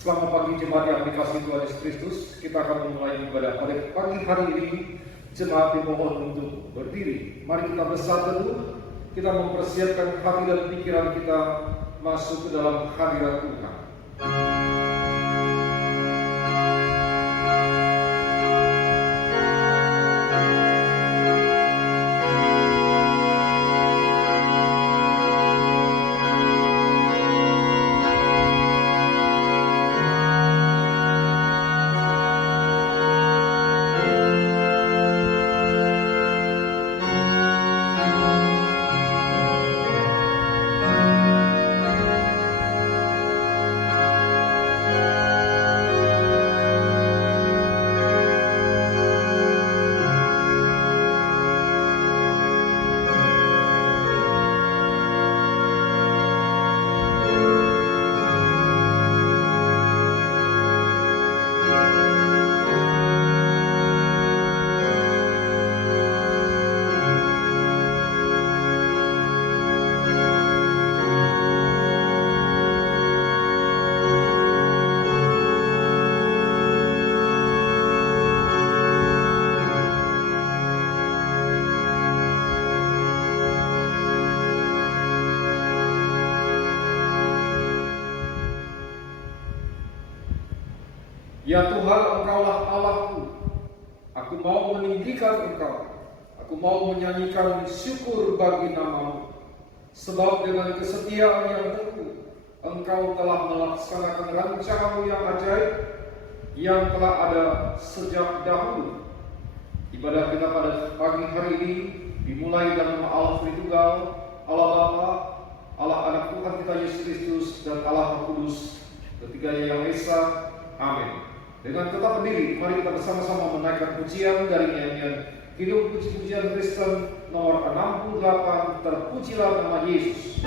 Selamat pagi jemaat yang dikasihi Tuhan Yesus Kristus. Kita akan memulai ibadah pada pagi hari ini. Jemaat dimohon untuk berdiri. Mari kita bersatu dulu. Kita mempersiapkan hati dan pikiran kita masuk ke dalam hadirat Tuhan. Ya Tuhan, Engkaulah Allahku. Aku mau meninggikan Engkau. Aku mau menyanyikan syukur bagi nama-Mu. Sebab dengan kesetiaan yang teguh, Engkau telah melaksanakan rencana-Mu yang ajaib, yang telah ada sejak dahulu. Ibadah kita pada pagi hari ini dimulai dengan nama Allah Tritunggal, Allah Bapa, Allah Anak Tuhan kita Yesus Kristus, dan Allah Roh Kudus, ketiganya yang esa. Amin. Dengan tetap berdiri, mari kita bersama-sama menaikkan pujian dari nyanyian Hidup Puji-pujian Kristen nomor 68, Terpujilah Nama Yesus.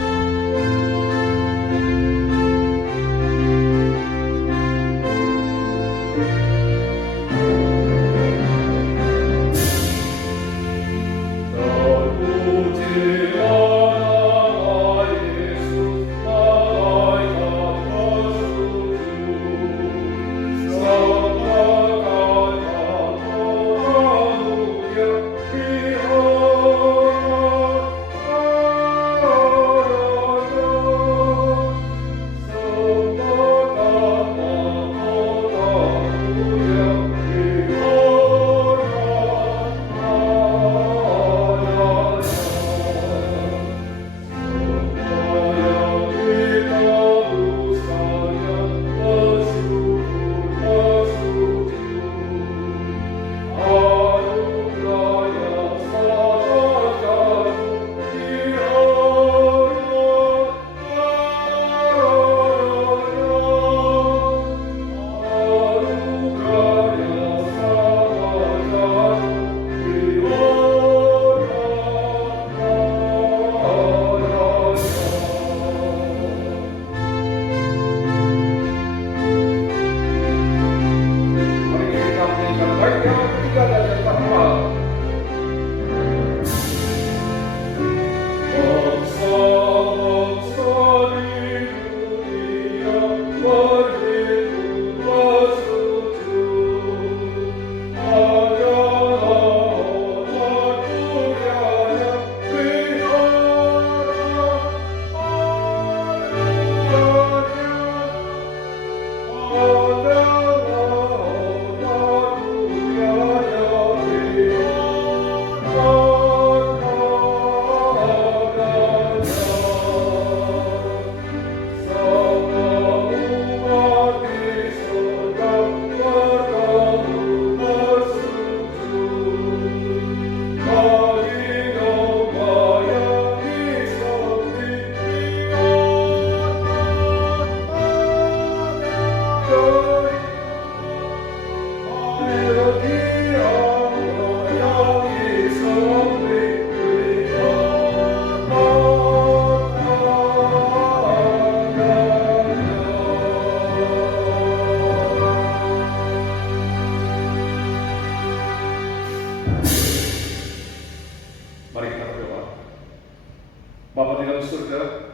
Bapa di dalam surga,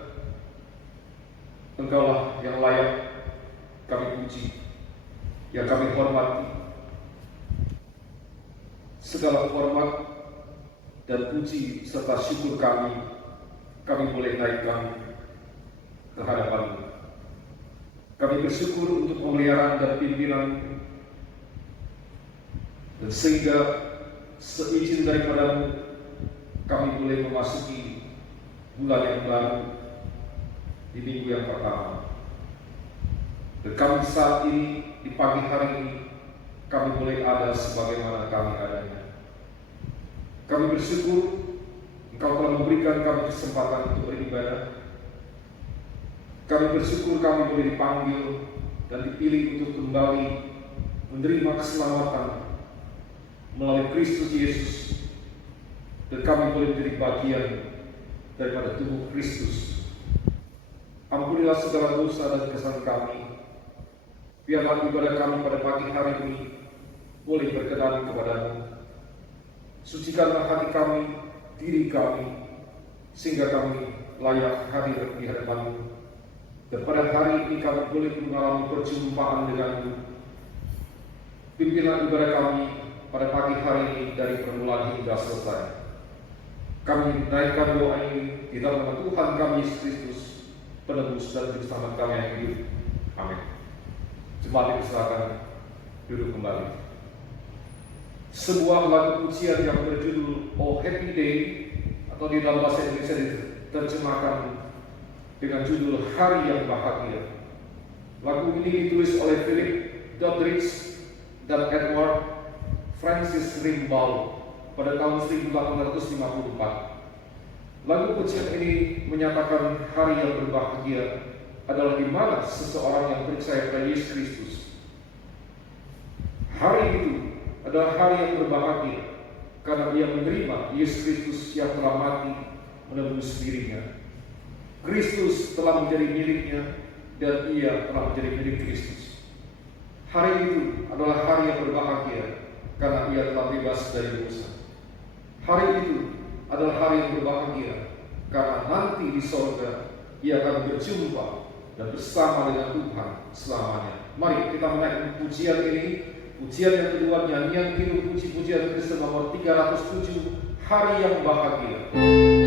Engkaulah yang layak kami puji, yang kami hormati. Segala hormat dan puji serta syukur kami boleh naikkan ke hadapan-Mu. Kami bersyukur untuk pemeliharaan dan pimpinan, dan sehingga seizin daripada-Mu kami boleh memasuki bulan yang baru di minggu yang pertama. Dan kami saat ini, di pagi hari ini, kami boleh ada sebagaimana kami adanya. Kami bersyukur Engkau telah memberikan kami kesempatan untuk beribadah. Kami bersyukur kami boleh dipanggil dan dipilih untuk kembali menerima keselamatan melalui Kristus Yesus, dan kami boleh menjadi bagian daripada tubuh Kristus. Ampunilah segala dosa dan kesalahan kami. Biarlah ibadah kami pada pagi hari ini boleh berkenan kepada-Mu. Sucikanlah hati kami, diri kami, sehingga kami layak hadir di hadapan-Mu. Dan pada hari ini kami boleh mengalami perjumpaan dengan-Mu. Pimpinlah ibadah kami pada pagi hari ini dari permulaan hingga selesai. Kami naikkan doa ini di dalam nama Tuhan kami Yesus Kristus, penebus dan juru selamat kami yang hidup. Amin. Jemaat dipersilakan duduk kembali. Sebuah lagu pujian yang berjudul Oh Happy Day, atau di dalam bahasa Indonesia diterjemahkan dengan judul Hari yang Bahagia. Lagu ini ditulis oleh Philip Doddridge dan Edward Francis Rimbaud pada tahun 1854. Lagu pujian ini menyatakan hari yang berbahagia adalah di mana seseorang yang percaya pada Yesus Kristus. Hari itu adalah hari yang berbahagia karena ia menerima Yesus Kristus yang telah mati menebus dirinya. Kristus telah menjadi miliknya dan ia telah menjadi milik Kristus. Hari itu adalah hari yang berbahagia karena ia telah bebas dari dosa. Hari itu adalah hari yang berbahagia karena nanti di sorga ia akan berjumpa dan bersama dengan Tuhan selamanya. Mari kita menaikkan pujian ini. Pujian yang kedua, nyanyian hidup puji-pujian Kristen nomor 307, Hari yang Bahagia. Oh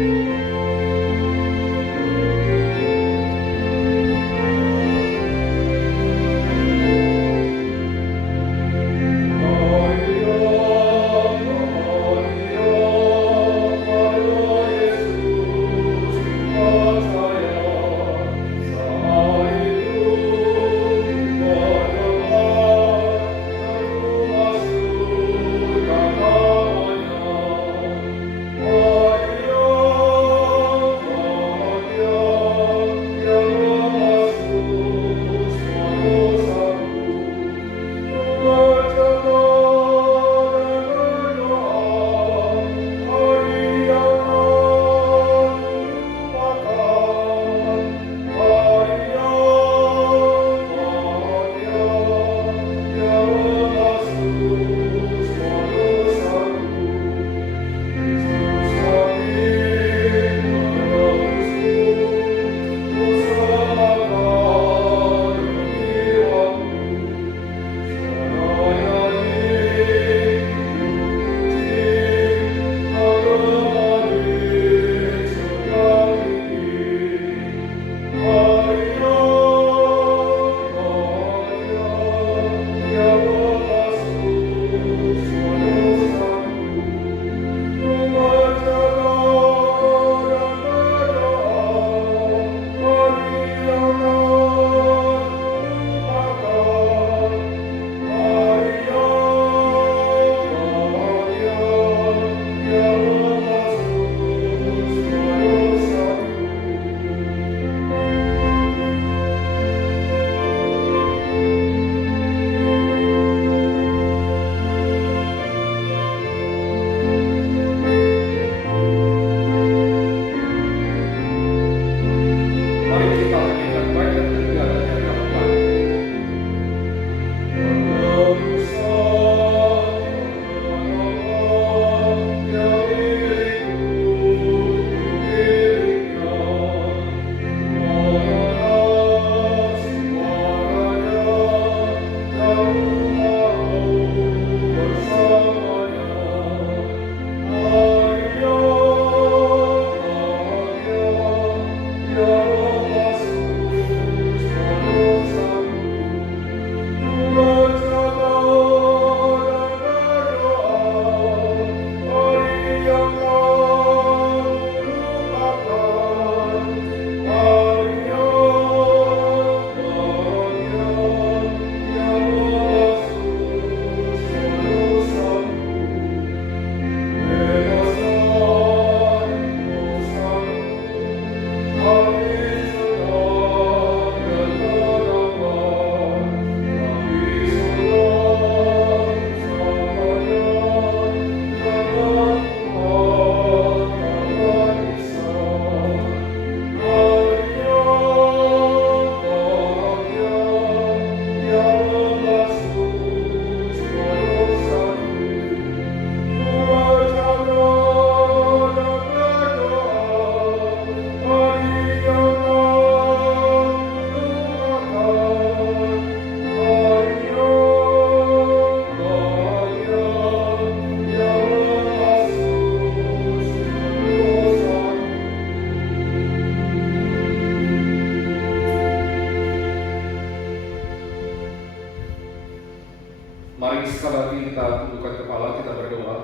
Mari sekali lagi kita tundukkan kepala, kita berdoa.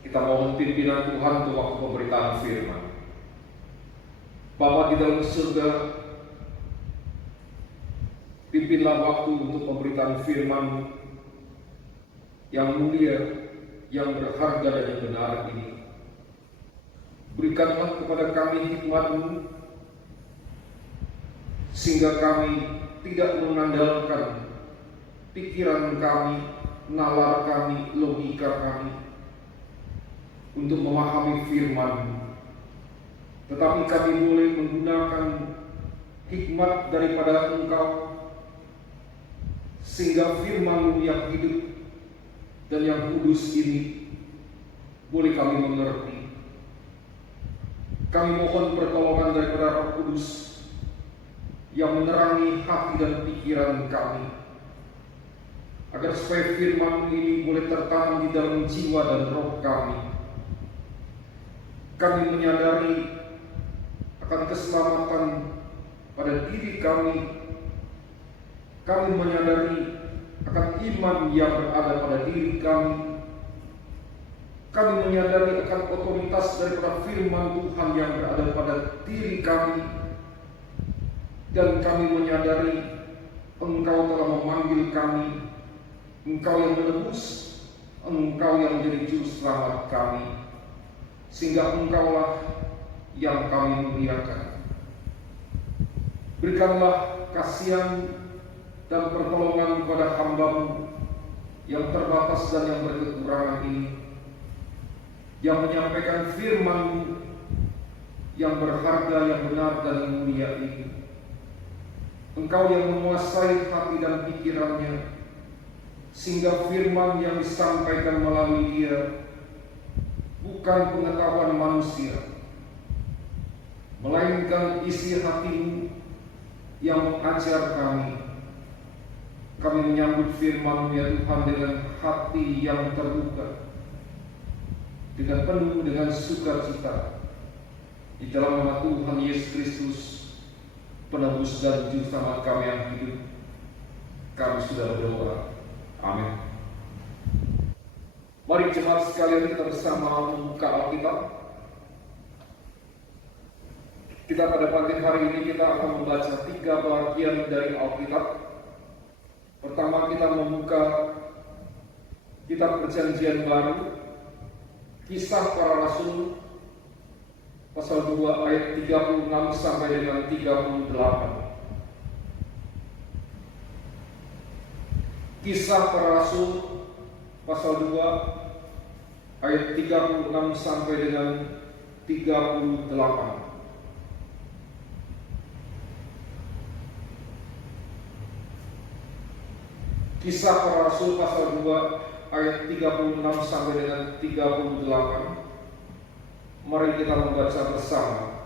Kita mohon pimpinan Tuhan untuk waktu pemberitaan firman. Bapa di dalam surga, pimpinlah waktu untuk pemberitaan firman yang mulia, yang berharga dan yang benar ini. Berikanlah kepada kami hikmat-Mu, sehingga kami tidak mengandalkan pikiran kami, nalar kami, logika kami untuk memahami firman-Mu. Tetapi kami boleh menggunakan hikmat daripada Engkau, sehingga firman-Mu yang hidup dan yang kudus ini boleh kami mengerti. Kami mohon pertolongan daripada Roh Kudus yang menerangi hati dan pikiran kami, agar supaya firman ini boleh tertanam di dalam jiwa dan roh kami. Kami menyadari akan keselamatan pada diri kami. Kami menyadari akan iman yang berada pada diri kami. Kami menyadari akan otoritas daripada firman Tuhan yang berada pada diri kami. Dan kami menyadari Engkau telah memanggil kami, Engkau yang menebus, Engkau yang menjadi juru selamat kami, sehingga Engkaulah yang kami muliakan. Berikanlah kasihan dan pertolongan kepada hamba-Mu yang terbatas dan yang berkekurangan ini, yang menyampaikan firman-Mu yang berharga, yang benar dan yang mulia ini. Engkau yang menguasai hati dan pikirannya, sehingga firman yang disampaikan melalui dia bukan pengetahuan manusia, melainkan isi hati-Mu yang mengajar kami. Kami menyambut firman-Mu ya Tuhan dengan hati yang terbuka, dengan penuh dengan sukacita. Di dalam nama Tuhan Yesus Kristus, penebus dan juru selamat kami yang hidup, kami sudah berdoa. Amin. Mari jemaat sekalian kita bersama membuka Alkitab. Kita pada pagi hari ini kita akan membaca 3 bagian dari Alkitab. Pertama kita membuka kitab Perjanjian Baru, Kisah Para Rasul pasal 2 ayat 36 sampai dengan 38. Kisah Para Rasul pasal 2 ayat 36 sampai dengan 38. Kisah Para Rasul pasal 2 ayat 36 sampai dengan 38. Mari kita membaca bersama.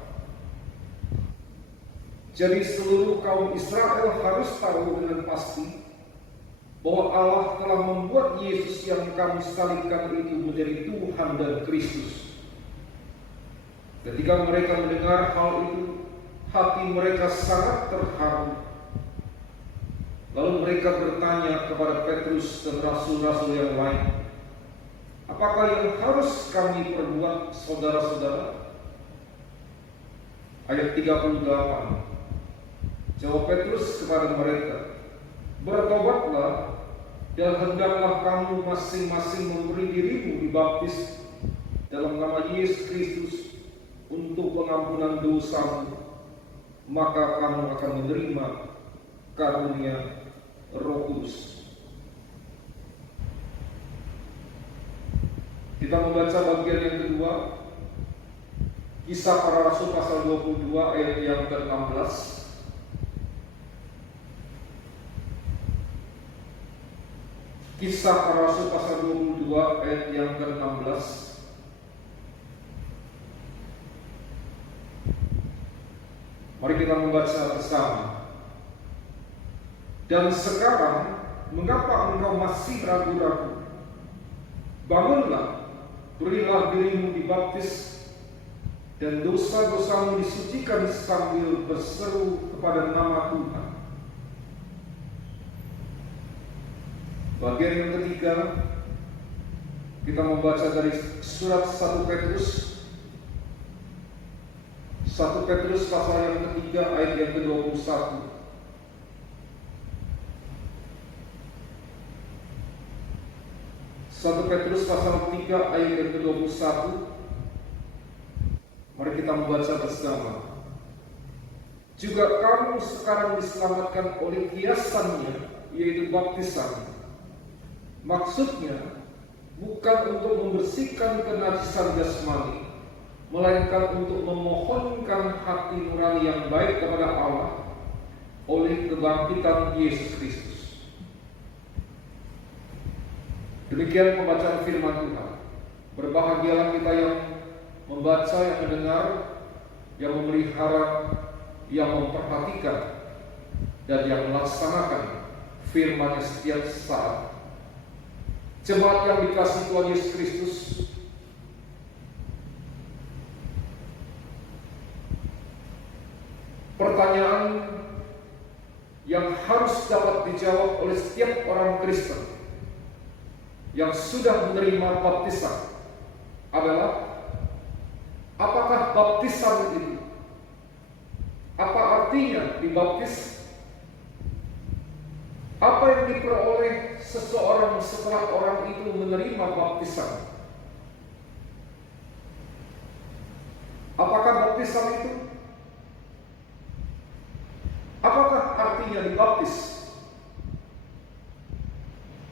Jadi seluruh kaum Israel harus tahu dengan pasti bahwa Allah telah membuat Yesus yang kamu salibkan itu menjadi Tuhan dan Kristus. Ketika mereka mendengar hal itu, hati mereka sangat terharu. Lalu mereka bertanya kepada Petrus dan rasul-rasul yang lain, "Apakah yang harus kami perbuat, saudara-saudara?" Ayat 38. Jawab Petrus kepada mereka, "Bertobatlah dan hendaklah kamu masing-masing memberi dirimu dibaptis dalam nama Yesus Kristus untuk pengampunan dosamu, maka kamu akan menerima karunia Roh Kudus." Kita membaca bagian yang kedua, Kisah Para Rasul pasal 22 ayat yang ke-16. Kisah Para Rasul pasal 22 ayat yang ke-16. Mari kita membaca bersama. "Dan sekarang, mengapa engkau masih ragu-ragu? Bangunlah, berilah dirimu dibaptis, dan dosa-dosamu disucikan sambil berseru kepada nama Tuhan. Bagian yang ketiga, kita membaca dari surat 1 Petrus. 1 Petrus pasal yang ketiga ayat yang ke-21. 1 Petrus pasal 3 ayat yang ke-21. Mari kita membaca bersama. Juga kamu sekarang diselamatkan oleh kiasannya, yaitu baptisan. Maksudnya bukan untuk membersihkan kenajisan jasmani, melainkan untuk memohonkan hati nurani yang baik kepada Allah oleh kebangkitan Yesus Kristus. Demikian pembacaan firman Tuhan. Berbahagialah kita yang membaca, yang mendengar, yang memelihara, yang memperhatikan, dan yang melaksanakan firman-Nya setiap saat. Jemaat yang dikasihi Tuhan Yesus Kristus, pertanyaan yang harus dapat dijawab oleh setiap orang Kristen yang sudah menerima baptisan adalah, apakah baptisan itu? Apa artinya dibaptis? Apa yang diperoleh seseorang setelah orang itu menerima baptisan? Apakah baptisan itu? Apakah artinya dibaptis?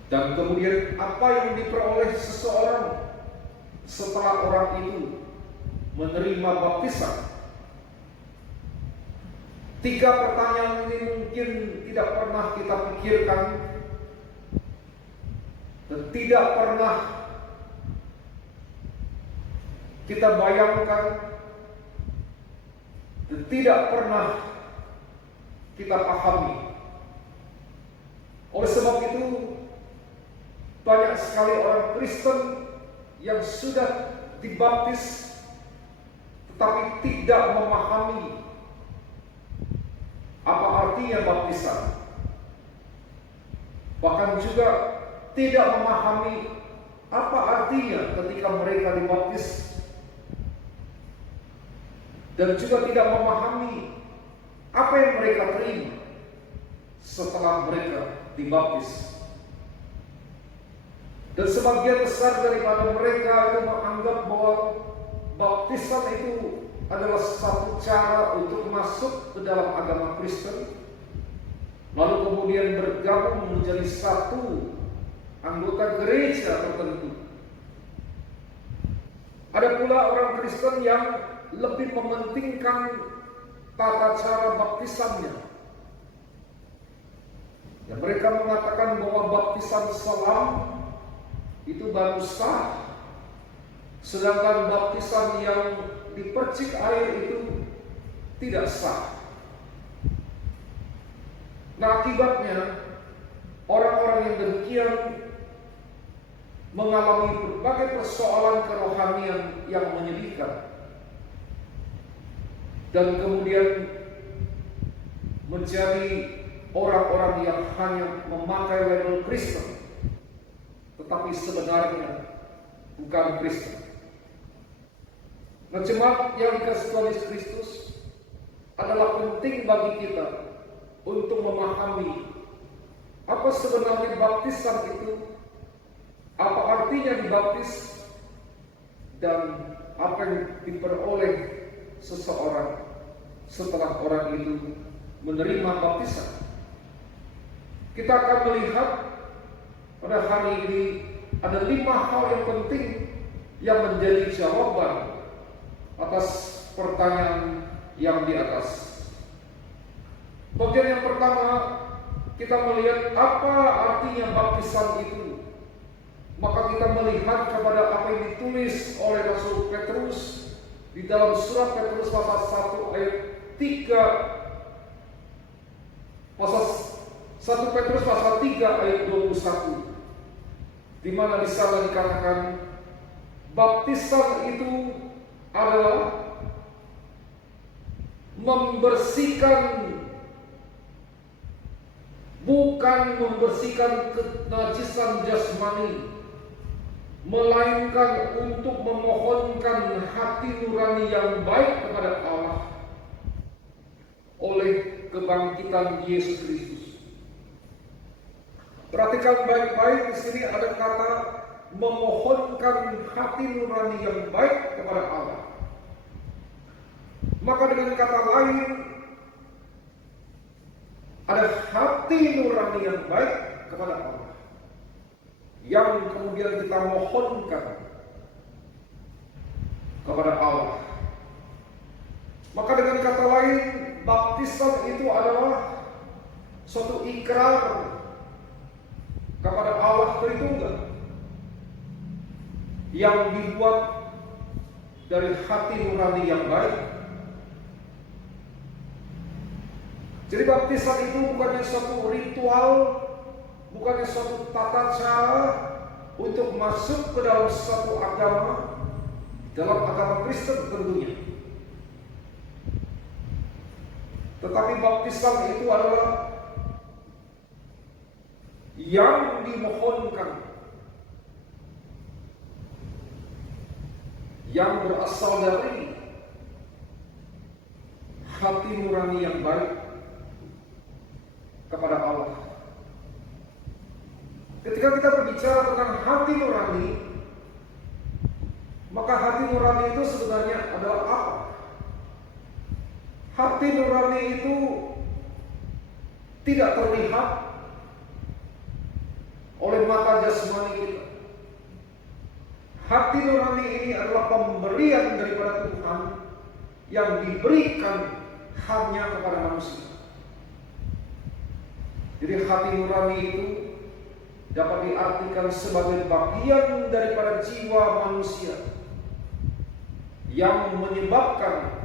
Dan kemudian apa yang diperoleh seseorang setelah orang itu menerima baptisan? 3 pertanyaan ini mungkin tidak pernah kita pikirkan dan tidak pernah kita bayangkan dan tidak pernah kita pahami. Oleh sebab itu, banyak sekali orang Kristen yang sudah dibaptis tetapi tidak memahami apa artinya baptisan. Bahkan juga tidak memahami apa artinya ketika mereka dibaptis, dan juga tidak memahami apa yang mereka terima setelah mereka dibaptis. Dan sebagian besar daripada mereka itu menganggap bahwa baptisan itu adalah satu cara untuk masuk ke dalam agama Kristen, lalu kemudian bergabung menjadi satu anggota gereja tertentu. Ada pula orang Kristen yang lebih mementingkan tata cara baptisannya. Ya, mereka mengatakan bahwa baptisan selam itu baru sah, sedangkan baptisan yang dipercik air itu tidak sah. Nah, akibatnya orang-orang yang demikian mengalami berbagai persoalan kerohanian yang menyedihkan, dan kemudian menjadi orang-orang yang hanya memakai label Kristen, tetapi sebenarnya bukan Kristen. Nah, jemaat yang dikasihi Tuhan Yesus Kristus, adalah penting bagi kita untuk memahami apa sebenarnya baptisan itu, apa artinya dibaptis, dan apa yang diperoleh seseorang setelah orang itu menerima baptisan. Kita akan melihat pada hari ini ada 5 hal yang penting yang menjadi jawaban atas pertanyaan yang di atas. Bagian yang pertama, kita melihat apa artinya baptisan itu. Maka kita melihat kepada apa yang ditulis oleh Rasul Petrus di dalam surat Petrus pasal 1 ayat 3, pasal 1 Petrus pasal 3 ayat 21, di mana di sana dikatakan baptisan itu adalah membersihkan bukan membersihkan kenajisan jasmani, melainkan untuk memohonkan hati nurani yang baik kepada Allah oleh kebangkitan Yesus Kristus. Perhatikan baik-baik, di sini ada kata memohonkan hati nurani yang baik kepada Allah. Maka dengan kata lain, ada hati nurani yang baik kepada Allah yang kemudian kita mohonkan kepada Allah. Maka dengan kata lain, baptisan itu adalah suatu ikrar kepada Allah Tritunggal yang dibuat dari hati nurani yang baik. Jadi baptisan itu bukannya suatu ritual, bukannya suatu tata cara untuk masuk ke dalam suatu agama, dalam agama Kristen tentunya. Tetapi baptisan itu adalah yang dimohonkan, yang berasal dari hati nurani yang baik kepada Allah. Ketika kita berbicara tentang hati nurani, maka hati nurani itu sebenarnya adalah apa? Hati nurani itu tidak terlihat oleh mata jasmani kita. Hati nurani ini adalah pemberian daripada Tuhan yang diberikan hanya kepada manusia. Jadi hati nurani itu dapat diartikan sebagai bagian daripada jiwa manusia yang menyebabkan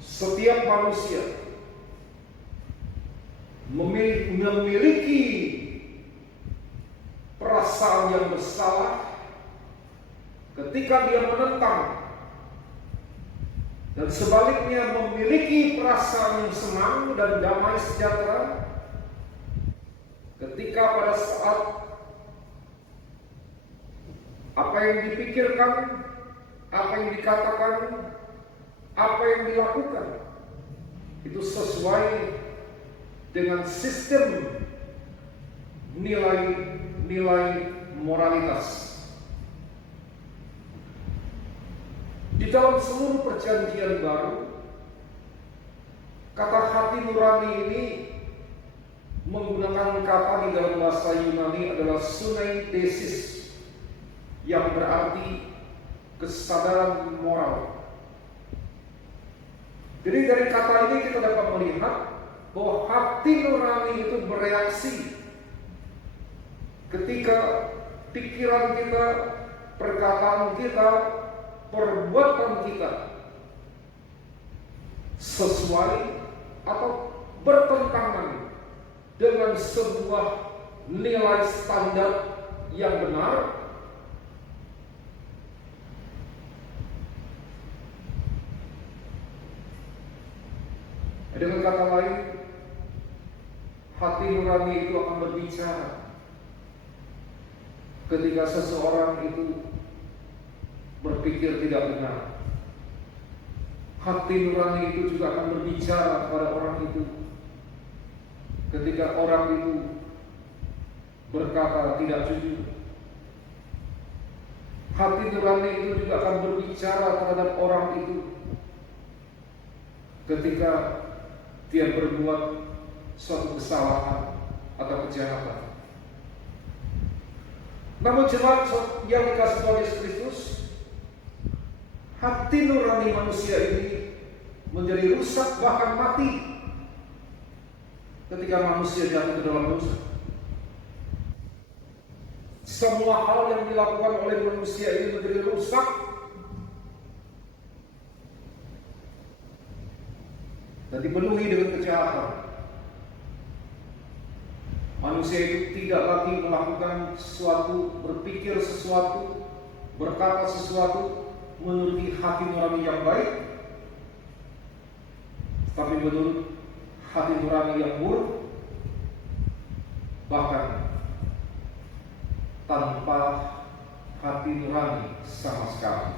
setiap manusia memiliki perasaan yang bersalah ketika dia menentang, dan sebaliknya memiliki perasaan yang senang dan damai sejahtera ketika pada saat apa yang dipikirkan, apa yang dikatakan, apa yang dilakukan itu sesuai dengan sistem nilai-nilai moralitas. Di dalam seluruh perjanjian baru, kata hati nurani ini menggunakan kata di dalam bahasa Yunani adalah sunaidesis, yang berarti kesadaran moral. Jadi dari kata ini kita dapat melihat bahwa hati nurani itu bereaksi ketika pikiran kita, perkataan kita, perbuatan kita sesuai atau bertentangan dengan sebuah nilai standar yang benar, dengan kata lain, hati nurani itu akan berbicara ketika seseorang itu berpikir tidak benar. Hati nurani itu juga akan berbicara kepada orang itu ketika orang itu berkata tidak jujur. Hati nurani itu juga akan berbicara terhadap orang itu ketika dia berbuat suatu kesalahan atau kejahatan. Namun jemaat yang dikasihi Tuhan Yesus Kristus, hati nurani manusia ini menjadi rusak bahkan mati ketika manusia jatuh ke dalam dosa. Semua hal yang dilakukan oleh manusia ini menjadi rusak dan dipenuhi dengan kejahatan. Manusia itu tidak lagi melakukan sesuatu, berpikir sesuatu, berkata sesuatu menuruti hati nurani yang baik, tapi menurut hati nurani yang buruk, bahkan tanpa hati nurani sama sekali.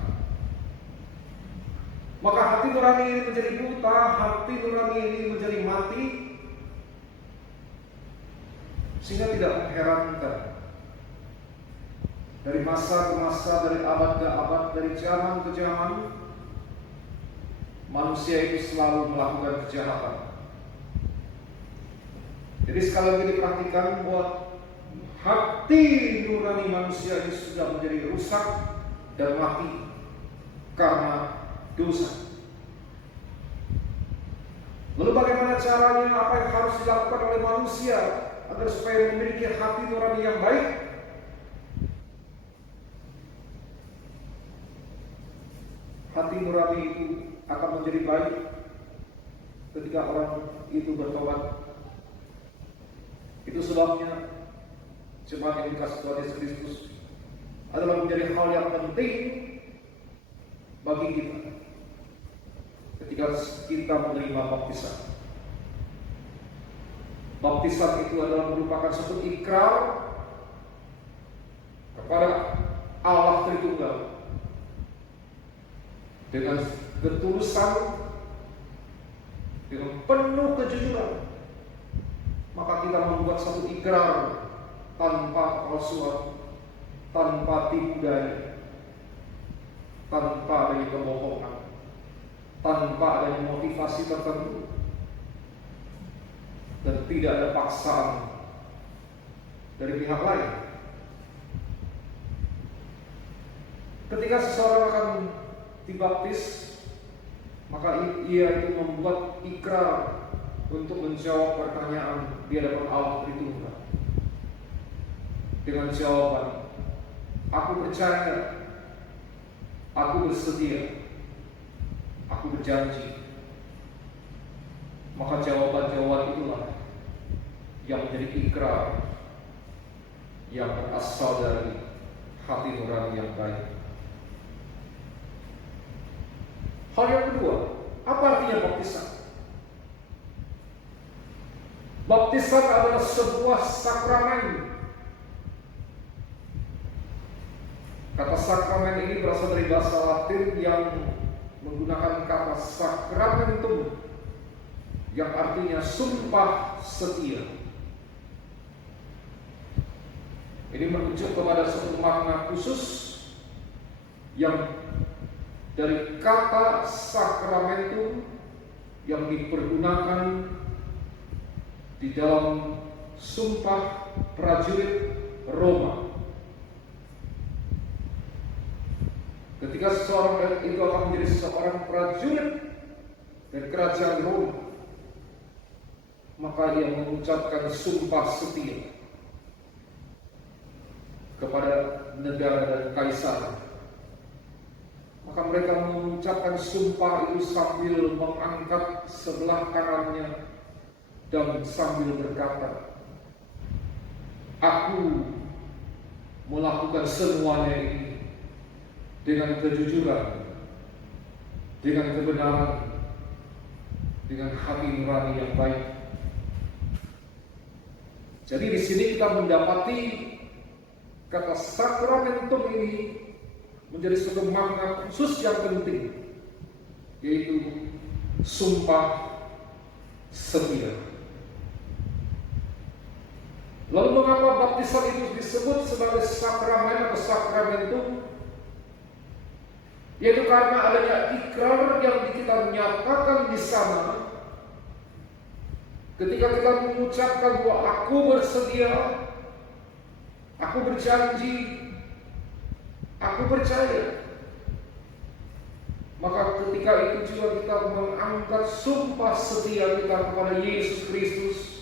Maka hati nurani ini menjadi buta, hati nurani ini menjadi mati, sehingga tidak mengherankan dari masa ke masa, dari abad ke abad, dari zaman ke zaman, manusia itu selalu melakukan kejahatan. Jadi sekali lagi diperhatikan bahwa hati nurani manusia ini sudah menjadi rusak dan mati karena dosa. Lalu bagaimana caranya, apa yang harus dilakukan oleh manusia agar supaya memiliki hati nurani yang baik? Hati nurani itu akan menjadi baik ketika orang itu bertobat. Itu sebabnya jemaat yang dikasih Tuhan Yesus Kristus adalah menjadi hal yang penting bagi kita ketika kita menerima baptisan. Baptisan itu adalah merupakan suatu ikrar kepada Allah Tritunggal dengan ketulusan, dengan penuh kejujuran. Maka kita membuat satu ikrar tanpa palsuan, tanpa tipu daya, tanpa adanya kebohongan, tanpa adanya motivasi tertentu, dan tidak ada paksaan dari pihak lain. Ketika seseorang akan dibaptis, maka ia itu membuat ikrar untuk menjawab pertanyaan di hadapan Allah Tritunggal dengan jawaban, aku percaya, aku bersedia, aku berjanji. Maka jawaban-jawaban itulah yang menjadi ikrar yang berasal dari hati nurani yang baik. Hal yang kedua, apa artinya baptisan? Baptisan adalah sebuah sakramen. Kata sakramen ini berasal dari bahasa Latin yang menggunakan kata sacramentum, yang artinya sumpah setia. Ini merujuk kepada suatu makna khusus yang dari kata sakramentum yang dipergunakan di dalam sumpah prajurit Roma. Ketika seseorang itu akan menjadi seorang prajurit dari kerajaan Roma, maka ia mengucapkan sumpah setia kepada negara dan kaisar. Maka mereka mengucapkan sumpah itu sambil mengangkat sebelah kanannya dan sambil berkata, aku melakukan semuanya ini dengan kejujuran, dengan kebenaran, dengan hati nurani yang baik. Jadi di sini kita mendapati kata sakramentum ini menjadi suatu makna khusus yang penting, yaitu sumpah setia. Lalu mengapa baptisan itu disebut sebagai sakramen atau sakramentum? Yaitu karena adanya ikrar yang kita nyatakan di sana. Ketika kita mengucapkan bahwa aku bersedia, aku berjanji, aku percaya, maka ketika itu juga kita mengangkat sumpah setia kita kepada Yesus Kristus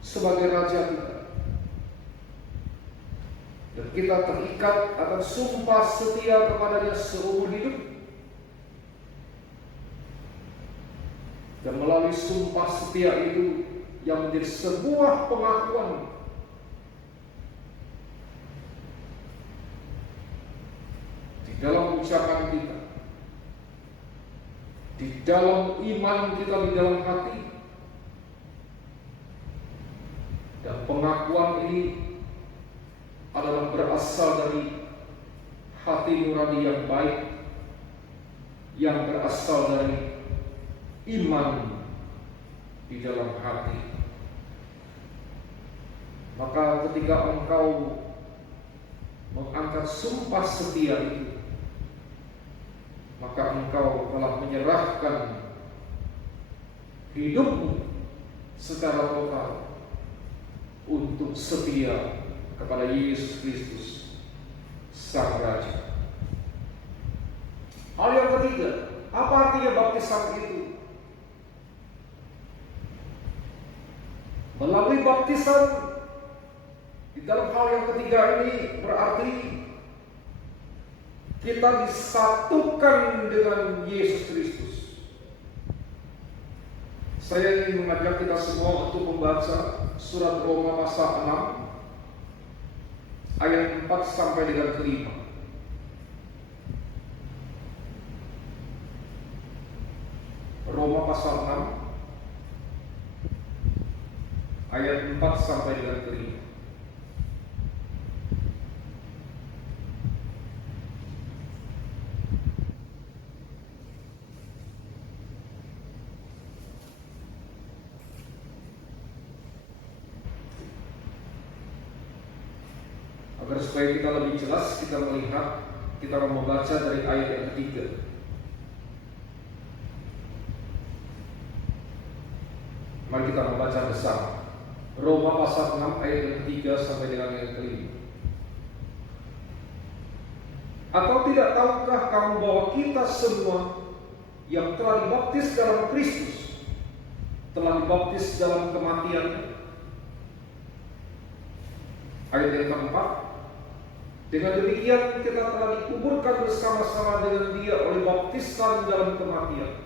sebagai Raja kita. Dan kita terikat akan sumpah setia kepadanya seumur hidup. Dan melalui sumpah setia itu yang menjadi sebuah pengakuan di dalam ucapan kita, di dalam iman kita, di dalam hati, pengakuan ini adalah berasal dari hati nurani yang baik, yang berasal dari iman di dalam hati. Maka ketika engkau mengangkat sumpah setia itu, maka engkau telah menyerahkan hidupmu secara total untuk setia kepada Yesus Kristus, Sang Raja. Hal yang ketiga, apa artinya baptisan itu? Melalui baptisan di dalam hal yang ketiga ini berarti kita disatukan dengan Yesus Kristus. Saya ingin mengajak kita semua untuk membaca surat Roma pasal 6 ayat 4 sampai dengan ke-5. Roma pasal 6 ayat 4 sampai dengan ke-5. Agar supaya kita lebih jelas, kita melihat, kita akan membaca dari ayat yang ketiga. Mari kita membaca bersama. Roma pasal 6 ayat yang ketiga sampai dengan yang kelima. Atau tidak tahukah kamu bahwa kita semua yang telah dibaptis dalam Kristus telah dibaptis dalam kematian? Ayat yang keempat. Dengan demikian kita telah dikuburkan bersama-sama dengan Dia oleh baptisan dalam kematian,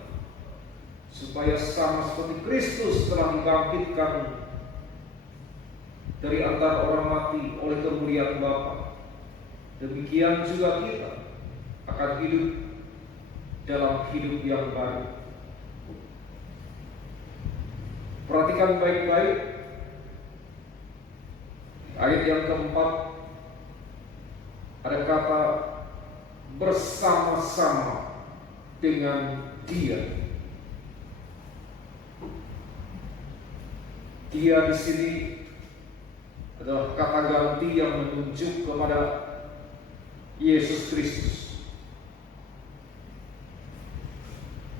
supaya sama seperti Kristus telah dibangkitkan dari antara orang mati oleh kemuliaan Bapa, demikian juga kita akan hidup dalam hidup yang baru. Perhatikan baik-baik ayat yang keempat. Ada kata bersama-sama dengan Dia. Dia di sini adalah kata ganti yang menunjuk kepada Yesus Kristus.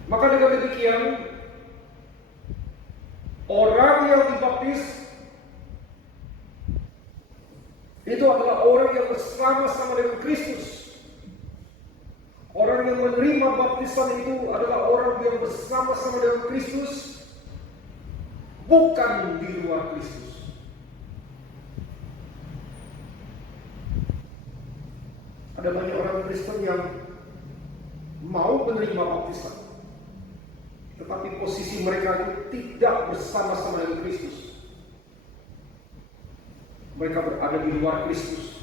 Maka dengan demikian, orang yang dibaptis itu adalah orang yang bersama-sama dengan Kristus. Orang yang menerima baptisan itu adalah orang yang bersama-sama dengan Kristus, bukan di luar Kristus. Ada banyak orang Kristen yang mau menerima baptisan, tetapi posisi mereka itu tidak bersama-sama dengan Kristus. Mereka berada di luar Kristus.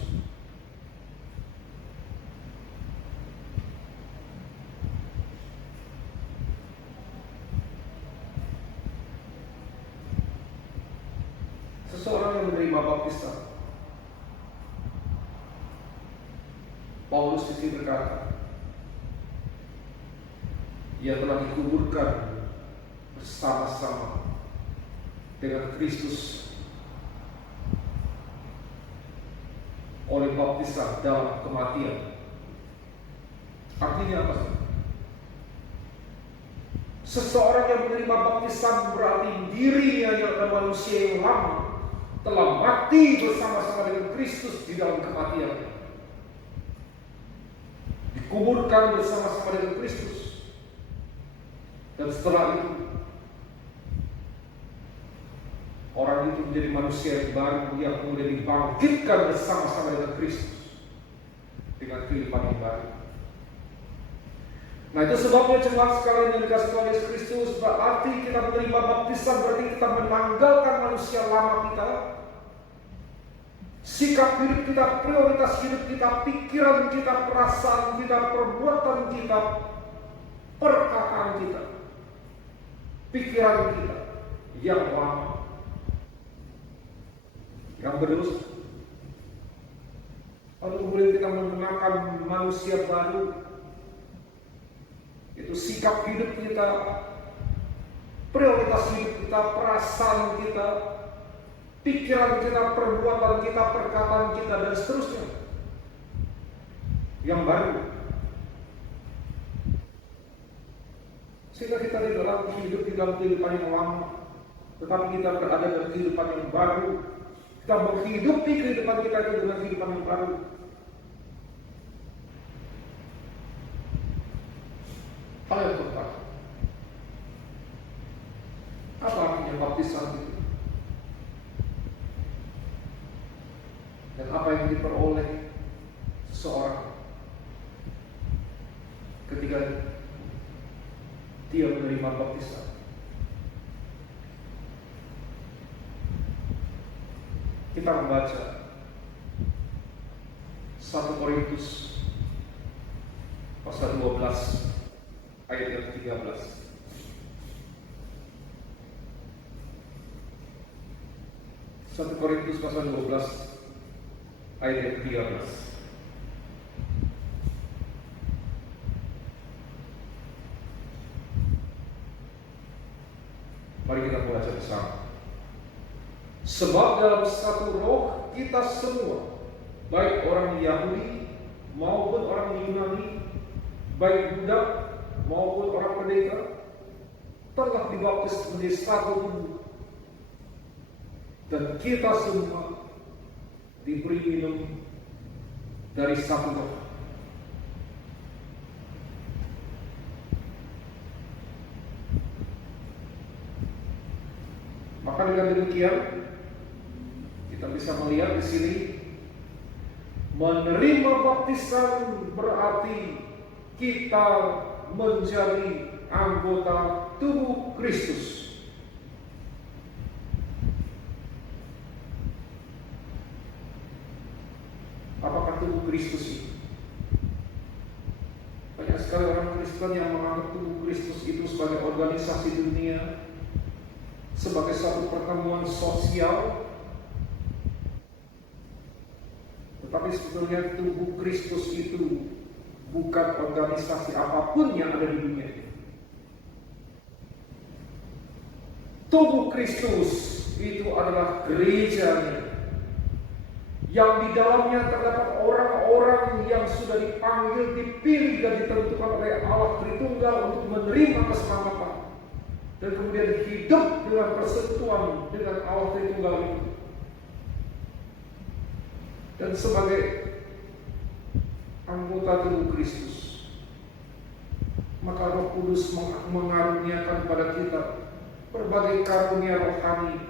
Seseorang yang menerima baptisan, Paulus di sini berkata, ia telah dikuburkan bersama-sama dengan Kristus oleh baptisan dalam kematian. Artinya apa? Seseorang yang menerima baptisan berarti dirinya yang adalah manusia yang lama telah mati bersama-sama dengan Kristus di dalam kematian, dikuburkan bersama-sama dengan Kristus, dan setelah itu orang itu menjadi manusia yang baru yang kemudian dibangkitkan bersama-sama dengan Kristus dengan kehidupan yang baru. Nah, itu sebabnya jemaat sekalian yang dikasihi Tuhan Yesus Kristus, berarti kita menerima baptisan berarti kita menanggalkan manusia lama kita, sikap hidup kita, prioritas hidup kita, pikiran kita, perasaan kita, perbuatan kita, perkataan kita, pikiran kita yang lama yang berdosa. Lalu kemudian kita mengenakan manusia baru, itu sikap hidup kita, prioritas hidup kita, perasaan kita, pikiran kita, perbuatan kita, perkataan kita, dan seterusnya yang baru. Sehingga kita tidak lagi hidup di dalam kehidupan yang lama, tetapi kita berada dalam kehidupan yang baru. Kita menghidupi kehidupan kita itu dengan kehidupan yang baru. Hal yang keempat, apa artinya baptisan itu? Dan apa yang diperoleh seseorang ketika dia menerima baptisan? Kita membaca 1 Korintus pasal 12 ayat yang ke-13. 1 Korintus pasal 12 ayat yang ke-13. Mari kita baca bersama. Sebab dalam satu roh kita semua, baik orang Yahudi maupun orang Yunani, baik budak maupun orang pendeta, telah dibaptis menjadi satu tubuh, dan kita semua diberi minum dari satu roh. Maka dengan demikian kita bisa melihat di sini, menerima baptisan berarti kita menjadi anggota tubuh Kristus. Apakah tubuh Kristus itu? Banyak sekali orang Kristen yang menganggap tubuh Kristus itu sebagai organisasi dunia, sebagai satu pertemuan sosial. Tetapi sebetulnya tubuh Kristus itu bukan organisasi apapun yang ada di dunia. Tubuh Kristus itu adalah gerejanya, yang di dalamnya terdapat orang-orang yang sudah dipanggil, dipilih, dan ditentukan oleh Allah Tritunggal untuk menerima keselamatan, dan kemudian hidup dengan persekutuan dengan Allah Tritunggal itu. Dan sebagai anggota tubuh Kristus, maka Roh Kudus mengaruniakan pada kita berbagai karunia rohani,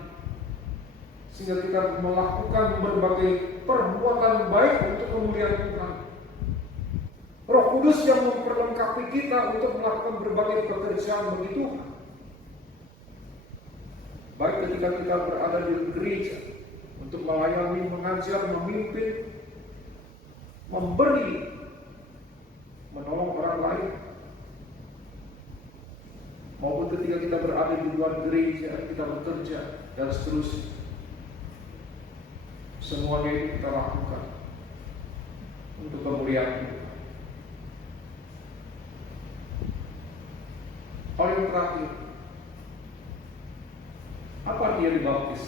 sehingga kita melakukan berbagai perbuatan baik untuk kemuliaan Tuhan. Roh Kudus yang memperlengkapi kita untuk melakukan berbagai pekerjaan bagi Tuhan, baik ketika kita berada di gereja untuk melayani, mengajar, memimpin, memberi, menolong orang lain, maupun ketika kita berada di luar gereja, kita bekerja, dan seterusnya. Semuanya itu kita lakukan untuk kemuliaan Tuhan. Hal yang terakhir, apa dia dibaptis?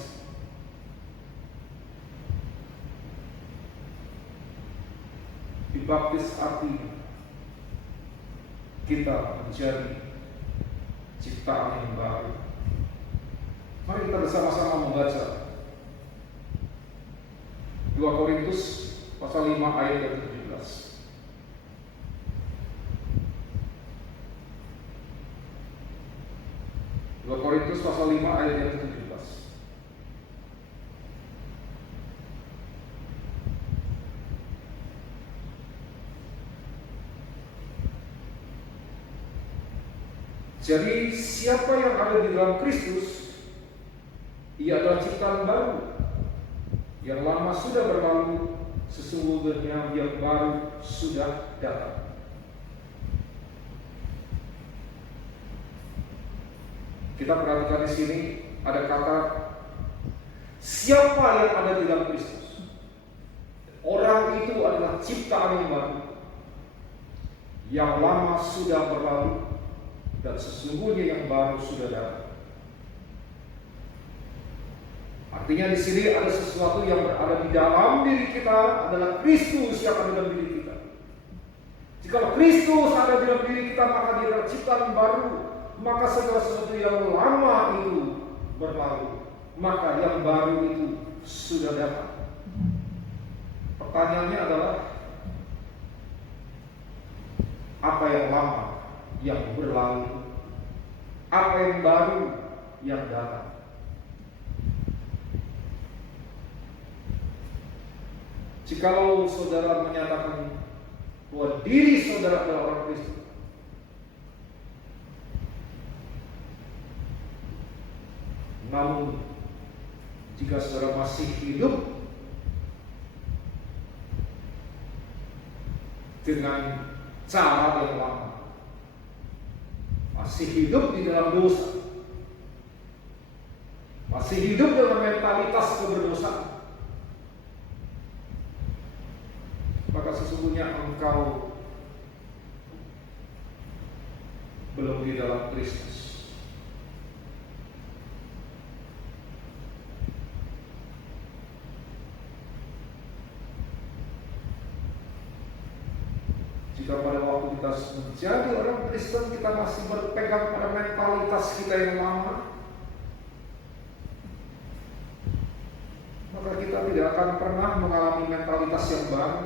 Dibaptis artinya kita menjadi ciptaan yang baru. Mari kita bersama-sama membaca 2 Korintus pasal 5 ayat yang ke-17. 2 Korintus pasal 5 ayat yang ke-17. Jadi siapa yang ada di dalam Kristus, ia adalah ciptaan baru. Yang lama sudah berlalu, sesungguhnya yang baru sudah datang. Kita perhatikan di sini ada kata Siapa yang ada di dalam Kristus? Orang itu adalah ciptaan yang baru. Yang lama sudah berlalu dan sesungguhnya yang baru sudah datang. Artinya di sini ada sesuatu yang berada di dalam diri kita, adalah Kristus yang ada dalam diri kita. Jika Kristus ada di dalam diri kita, maka dia adalah ciptaan baru. Maka segala sesuatu yang lama itu berlalu, maka yang baru itu sudah datang. Pertanyaannya adalah, apa yang lama yang berlalu? Apa yang baru yang datang? Jikalau saudara menyatakan bahwa diri saudara adalah orang Kristen, namun jika saudara masih hidup dengan cara yang lama, masih hidup di dalam dosa, masih hidup dengan mentalitas keberdosaan, maka sesungguhnya engkau belum di dalam Kristus. Jika pada waktu kita menjadi orang Kristen, kita masih berpegang pada mentalitas kita yang lama, maka kita tidak akan pernah mengalami mentalitas yang baru.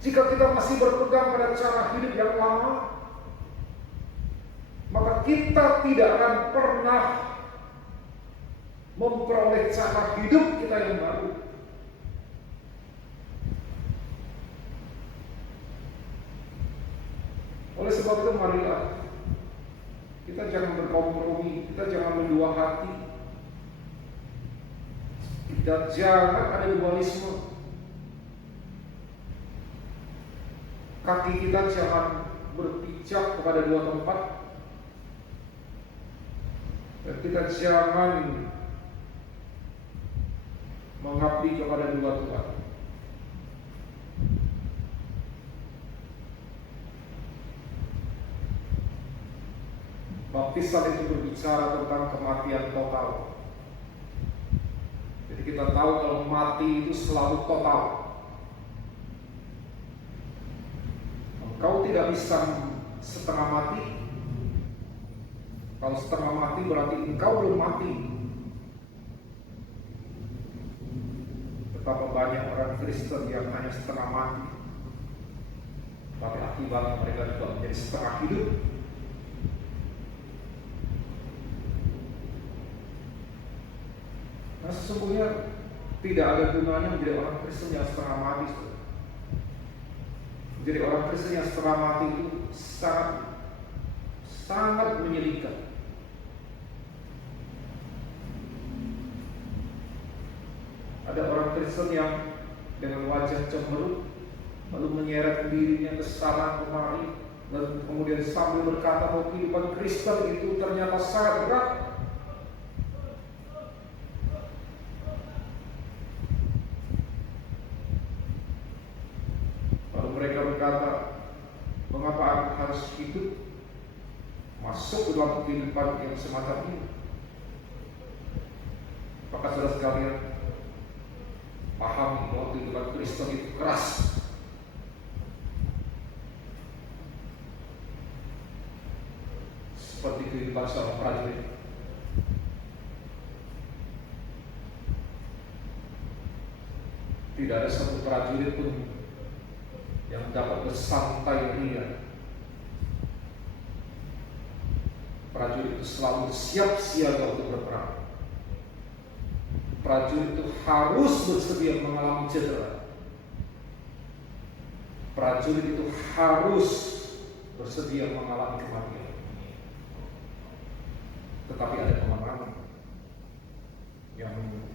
Jika kita masih berpegang pada cara hidup yang lama, maka kita tidak akan pernah memperoleh cara hidup kita yang baru. Oleh sebab itu, marilah kita jangan berkompromi, kita jangan berdua hati, kita jangan ada dualisme. Kaki kita jangan berpijak kepada dua tempat, dan kita jangan mengabdi kepada dua Tuhan. Baptisan itu berbicara tentang kematian total. Jadi kita tahu kalau mati itu selalu total. Engkau tidak bisa setengah mati. Kalau setengah mati berarti engkau belum mati. Betapa banyak orang Kristen yang hanya setengah mati, tapi akibatnya mereka juga menjadi setengah hidup. Nah, sesungguhnya tidak ada gunanya menjadi orang Kristen yang setengah mati. Menjadi orang Kristen yang setengah mati itu sangat menyedihkan. Ada orang Kristen yang dengan wajah cemberut, lalu menyeret dirinya ke sana kemari, dan kemudian sambil berkata bahwa kehidupan Kristen itu ternyata sangat berat. Lalu mereka berkata, mengapa aku harus hidup masuk ke dalam kehidupan yang semacam ini? Maka saudara sekalian, paham bahwa kehidupan Kristen itu keras. Seperti kehidupan seorang prajurit. Tidak ada satu prajurit pun yang dapat bersantai ria. Prajurit itu selalu siap siaga untuk berperang. Prajurit itu harus bersedia mengalami cedera. Prajurit itu harus bersedia mengalami kematian. Tetapi ada kemenangan yang menunggu.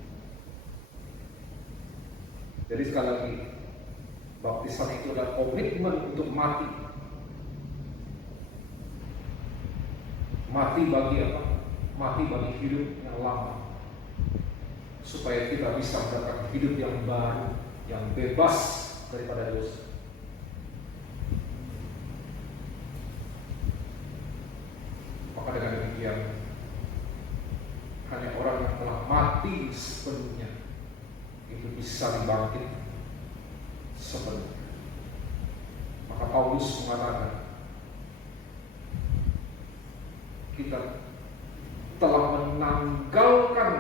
Jadi sekali lagi, baptisan itu adalah komitmen untuk mati. Mati bagi apa? mati bagi hidup yang lama, supaya kita bisa mendapatkan hidup yang baru, yang bebas daripada dosa. Maka dengan demikian, hanya orang yang telah mati sepenuhnya itu bisa dibangkit sepenuhnya. Maka Paulus mengatakan, kita telah menanggalkan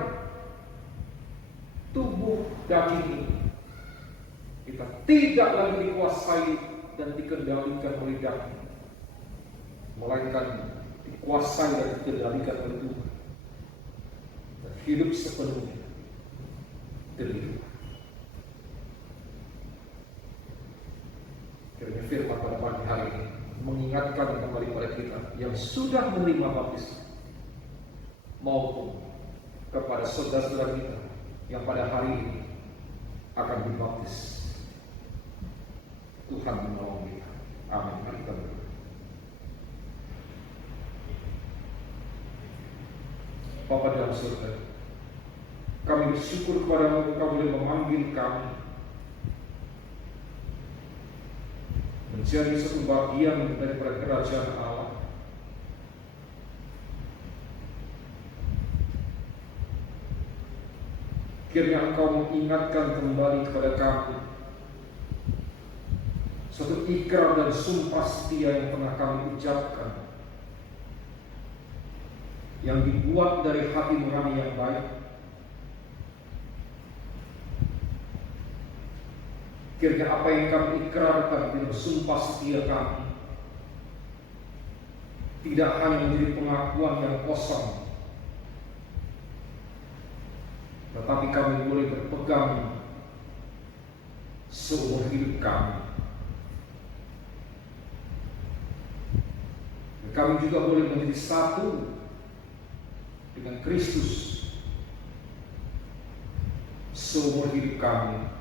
tubuh daging ini. Kita tidak lagi dikuasai dan dikendalikan oleh daging, melainkan dikuasai dan dikendalikan oleh Tuhan. Dan hidup sepenuhnya demi Tuhan. Kiranya firman pada pagi hari ini mengingatkan kembali pada kita yang sudah menerima baptisan, maupun kepada saudara-saudara kita yang pada hari ini akan dibaptis. Tuhan menolong kita. Amin. Mari kita berdoa. Bapa dalam surga, kami bersyukur kepadamu, Engkau boleh memanggil kami menjadi satu bagian daripada kerajaan Allah. Kiranya Engkau mengingatkan kembali kepada kami suatu ikrar dan sumpah setia yang pernah kami ucapkan, yang dibuat dari hati nurani yang baik. Kiranya apa yang kami ikrarkan dalam sumpah setia kami tidak hanya menjadi pengakuan yang kosong, tetapi kami boleh berpegang seumur hidup kami. Dan kami juga boleh menjadi satu dengan Kristus seumur hidup kami.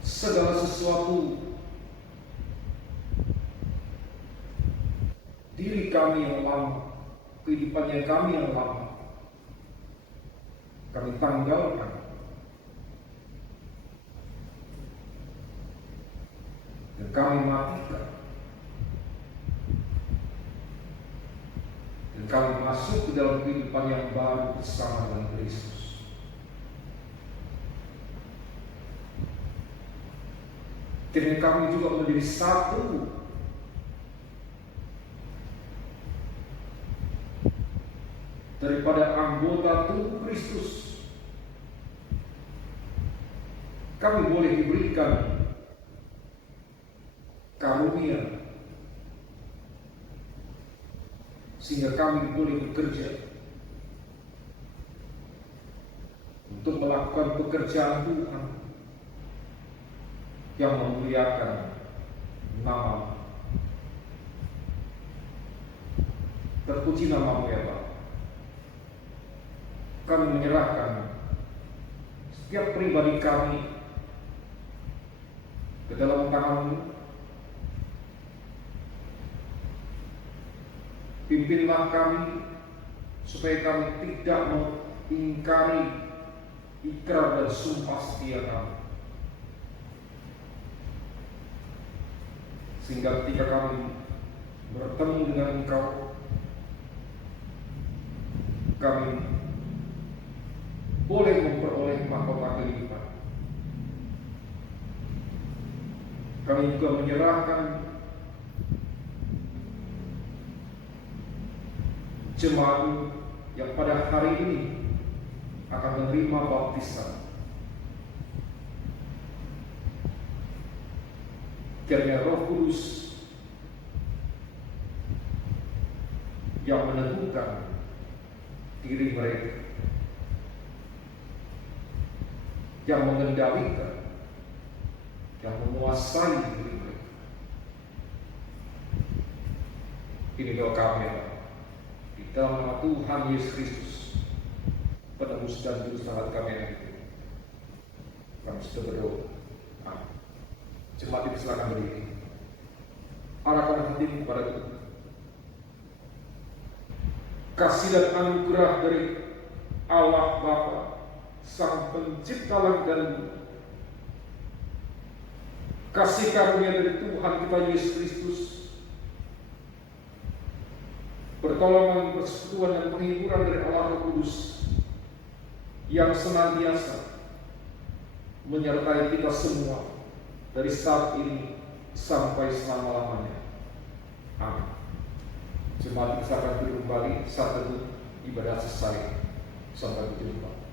Segala sesuatu diri kami yang lama, kehidupannya kami yang lama, kami tanggalkan dan kami matikan, dan kami masuk ke dalam kehidupan yang baru bersama dengan Kristus. Kiranya kami juga menjadi satu daripada anggota tubuh Kristus. Kami boleh diberikan karunia sehingga kami boleh bekerja untuk melakukan pekerjaan Tuhan yang memuliakan nama. Terpuji nama-Mu ya Bapa. Kami menyerahkan setiap pribadi kami ke dalam tangan-Mu. Pimpinlah kami supaya kami tidak mengingkari ikrar dan sumpah setia kami, sehingga ketika kami bertemu dengan Engkau, kami boleh memperoleh mahkota kehidupan. Kami juga menyerahkan jemaat yang pada hari ini akan menerima baptisan. Kiranya Roh Kudus yang menentukan diri mereka, yang mengendalikan, yang menguasai diri mereka. Ini doa kami di dalam nama Tuhan Yesus Kristus, penebus dan juru selamat kami yang hidup. Kami sudah berdoa. Amin. Jemaat dipersilakan berdiri. Arahkan hatimu kepada Tuhan. kasih dan anugerah dari Allah Bapa, Sang Pencipta langit dan bumi, kasih karunia dari Tuhan kita Yesus Kristus, pertolongan, persekutuan, dan penghiburan dari Allah Roh Kudus yang senantiasa menyertai kita semua dari saat ini sampai selama-lamanya. Amin. Jemaat kita akan duduk kembali saat itu ibadah selesai. Sampai berjumpa.